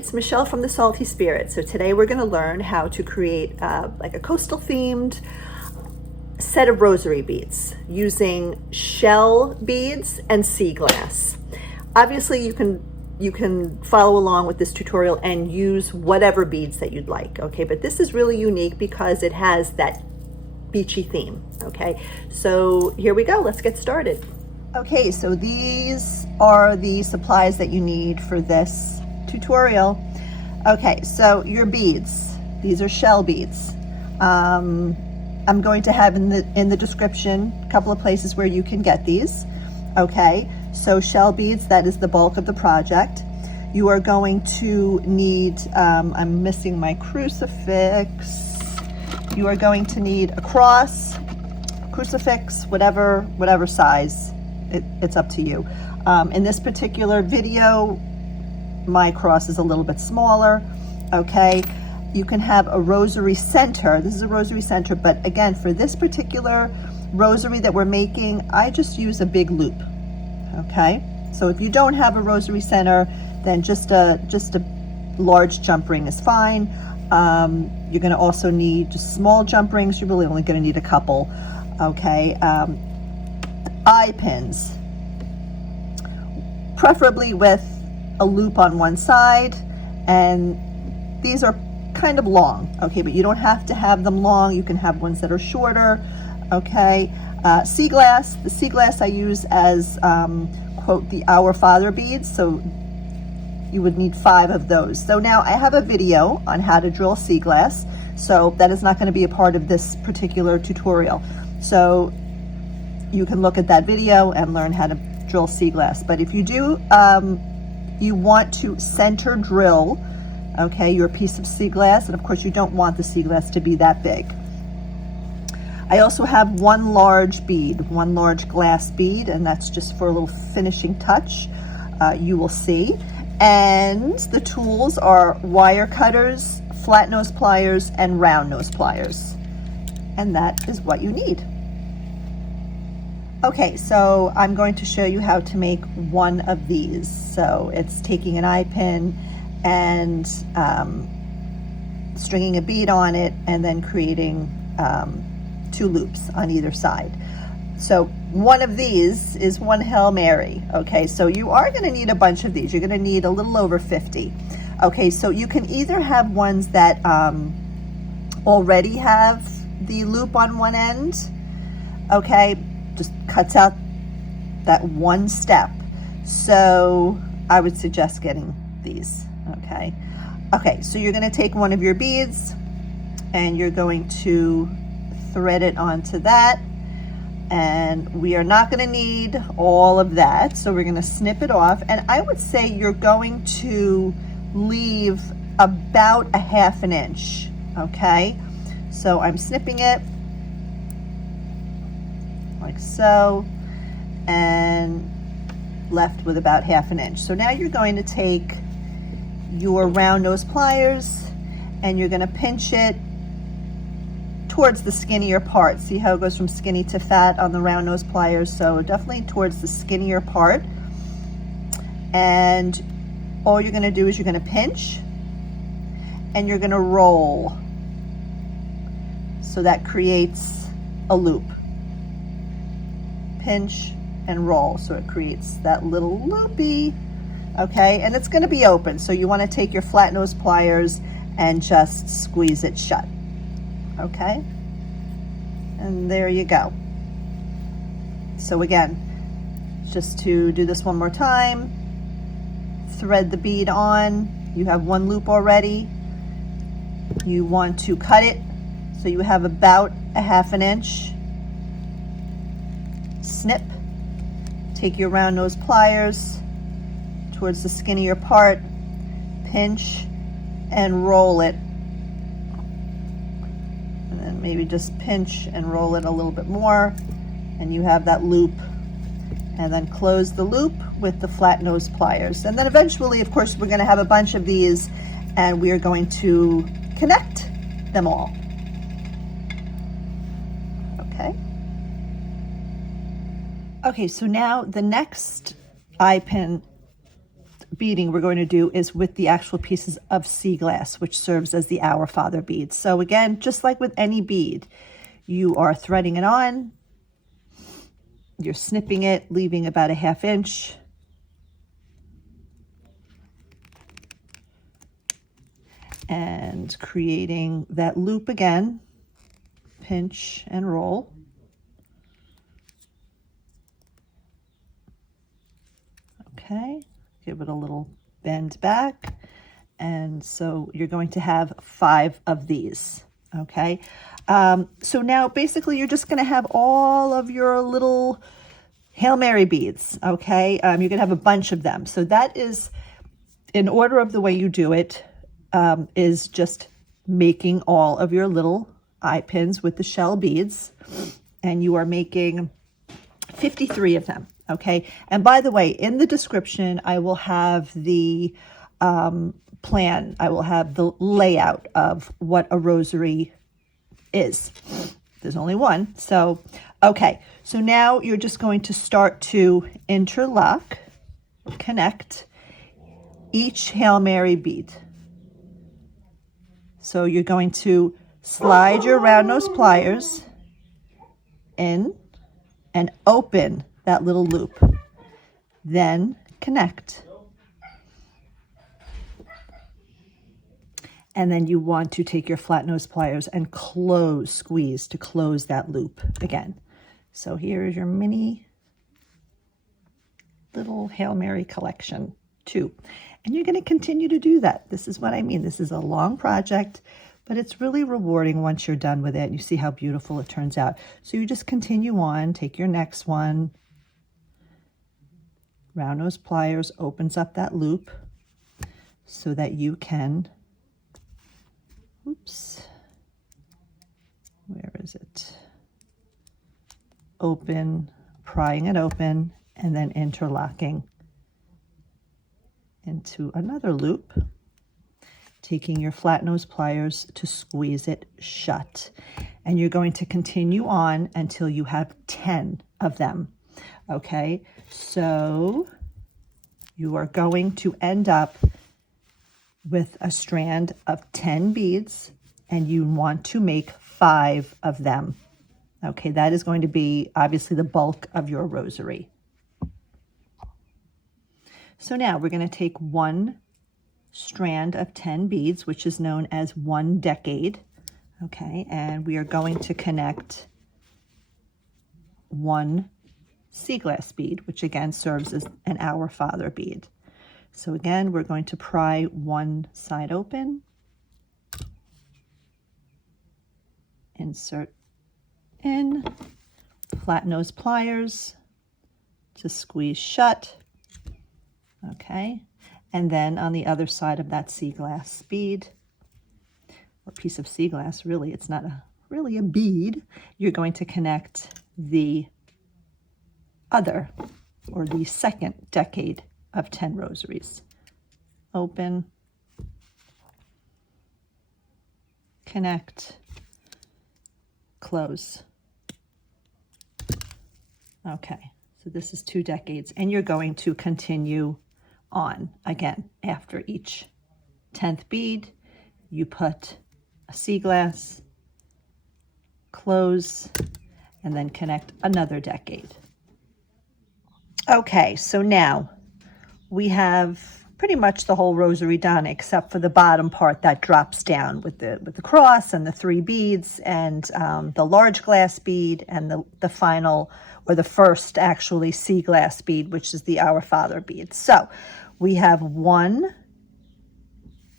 it's Michelle from the Salty Spirit. So today we're going to learn how to create like a coastal themed set of rosary beads using shell beads and sea glass. Obviously you can follow along with this tutorial and use whatever beads that you'd like, okay? But this is really unique because it has that beachy theme, okay? So here we go, let's get started. Okay, so these are the supplies that you need for this tutorial. Okay, so your beads, these are shell beads. I'm going to have in the description a couple of places where you can get these. Okay, so shell beads, that is the bulk of the project. You are going to need, I'm missing my crucifix. You are going to need a cross, crucifix, whatever size. It's up to you. In this particular video, my cross is a little bit smaller, okay? You can have a rosary center. This is a rosary center, but again, for this particular rosary that we're making, I just use a big loop, okay? So if you don't have a rosary center, then just a large jump ring is fine. You're gonna also need just small jump rings. You're really only gonna need a couple, okay? Eye pins, preferably with a loop on one side, and these are kind of long, okay, but you don't have to have them long. You can have ones that are shorter, okay? Sea glass, the sea glass I use as, quote, the Our Father beads, so you would need 5 of those. So now I have a video on how to drill sea glass, so that is not going to be a part of this particular tutorial. So you can look at that video and learn how to drill sea glass. But if you do, you want to center drill, okay, your piece of sea glass, and of course you don't want the sea glass to be that big. I also have one large bead, one large glass bead, and that's just for a little finishing touch, you will see. And the tools are wire cutters, flat nose pliers, and round nose pliers. And that is what you need. Okay, so I'm going to show you how to make one of these. So it's taking an eye pin and stringing a bead on it, and then creating 2 loops on either side. So one of these is one Hail Mary. Okay, so you are going to need a bunch of these. You're going to need a little over 50. Okay, so you can either have ones that already have the loop on one end. Okay, just cuts out that one step. So I would suggest getting these. Okay. Okay, so you're going to take one of your beads and you're going to thread it onto that. And we are not going to need all of that, so we're going to snip it off. And I would say you're going to leave about a 1/2 inch. Okay, so I'm snipping it like so, and left with about 1/2 inch. So now you're going to take your round nose pliers and you're going to pinch it towards the skinnier part. See how it goes from skinny to fat on the round nose pliers? So definitely towards the skinnier part. And all you're going to do is you're going to pinch and you're going to roll. So that creates a loop. Pinch and roll, so it creates that little loopy, okay? And it's going to be open, so you want to take your flat nose pliers and just squeeze it shut, okay? And there you go. So again, just to do this one more time, thread the bead on. You have one loop already. You want to cut it so you have about a 1/2 inch. Snip, take your round nose pliers towards the skinnier part, pinch and roll it, and then maybe just pinch and roll it a little bit more, and you have that loop. And then close the loop with the flat nose pliers. And then eventually, of course, we're going to have a bunch of these and we are going to connect them all. Okay. Okay, so now the next eye pin beading we're going to do is with the actual pieces of sea glass, which serves as the Our Father bead. So again, just like with any bead, you are threading it on, you're snipping it, leaving about a 1/2 inch. And creating that loop again, pinch and roll. Okay, give it a little bend back. And so you're going to have 5 of these, okay? So now basically you're just gonna have all of your little Hail Mary beads, okay? You're gonna have a bunch of them. So that is, in order of the way you do it, is just making all of your little eye pins with the shell beads. And you are making 53 of them, okay? And by the way, in the description, I will have the plan. I will have the layout of what a rosary is. There's only one. So, okay. So now you're just going to start to interlock, connect each Hail Mary bead. So you're going to slide your round nose pliers in and open that little loop. Then connect. And then you want to take your flat nose pliers and squeeze to close that loop again. So here is your mini little Hail Mary collection too. And you're going to continue to do that. This is what I mean. This is a long project, but it's really rewarding once you're done with it and you see how beautiful it turns out. So you just continue on, take your next one. Round nose pliers opens up that loop so that you can, oops, where is it? Open, prying it open, and then interlocking into another loop, taking your flat nose pliers to squeeze it shut. And you're going to continue on until you have 10 of them. Okay, so you are going to end up with a strand of 10 beads, and you want to make 5 of them. Okay, that is going to be obviously the bulk of your rosary. So now we're going to take one strand of 10 beads, which is known as 1 decade. Okay, and we are going to connect 1 sea glass bead, which again serves as an Our Father bead. So again, we're going to pry one side open, insert in, flat nose pliers to squeeze shut. Okay, and then on the other side of that sea glass bead, or piece of sea glass, really, it's not really a bead, you're going to connect the other, or the second decade of 10 rosaries. Open, connect, close. Okay, so this is 2 decades, and you're going to continue on again. After each 10th bead, you put a sea glass, close, and then connect another decade. Okay, so now we have pretty much the whole rosary done, except for the bottom part that drops down with the cross and the 3 beads and the large glass bead and the final, or the first actually, sea glass bead, which is the Our Father bead. So we have 1,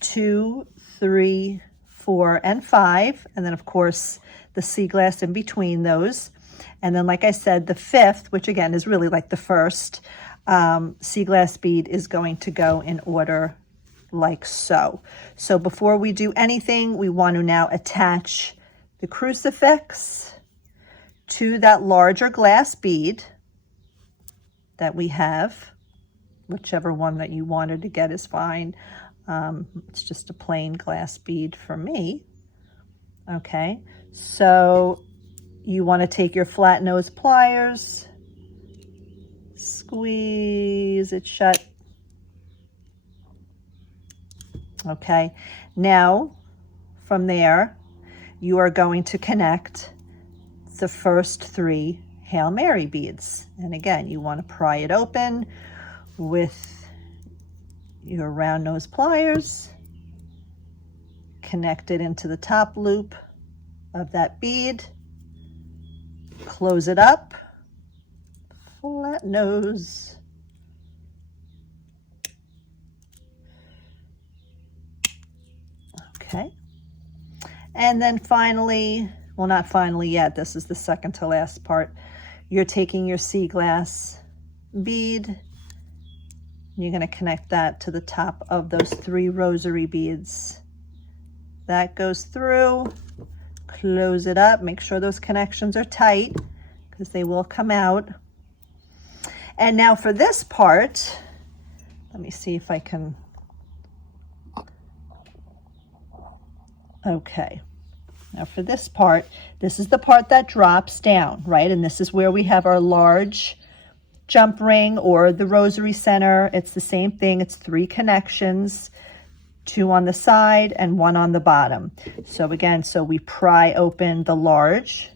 2, 3, 4, and 5, and then of course the sea glass in between those. And then, like I said, the 5th, which again is really like the first, sea glass bead is going to go in order like so. So before we do anything, we want to now attach the crucifix to that larger glass bead that we have. Whichever one that you wanted to get is fine. It's just a plain glass bead for me. Okay, so you want to take your flat nose pliers, squeeze it shut, Okay, now from there, you are going to connect the first 3 Hail Mary beads. And again, you want to pry it open with your round nose pliers, connect it into the top loop of that bead, close it up, flat nose, okay. And then finally, well, not finally yet, this is the second to last part, you're taking your sea glass bead, you're going to connect that to the top of those 3 rosary beads. That goes through, close it up, make sure those connections are tight because they will come out. And now for this part, let me see if I can, okay. Now for this part, this is the part that drops down, right? And this is where we have our large jump ring or the rosary center. It's the same thing. It's 3 connections, 2 on the side and 1 on the bottom. So again, so we pry open the large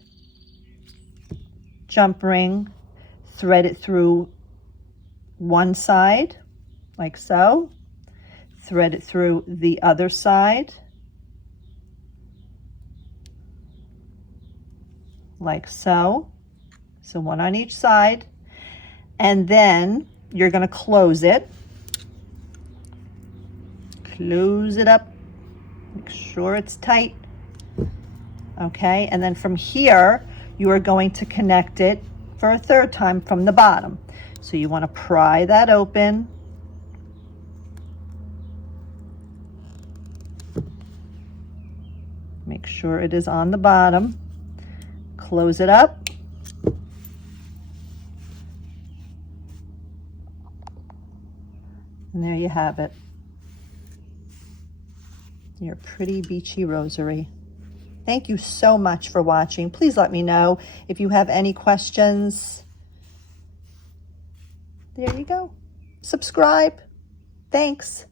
jump ring, thread it through one side, like so, thread it through the other side, like so. So 1 on each side. And then you're going to close it. Close it up. Make sure it's tight. Okay, and then from here, you are going to connect it for a 3rd time from the bottom. So you want to pry that open. Make sure it is on the bottom. Close it up. And there you have it. Your pretty beachy rosary. Thank you so much for watching. Please let me know if you have any questions. There you go. Subscribe. Thanks.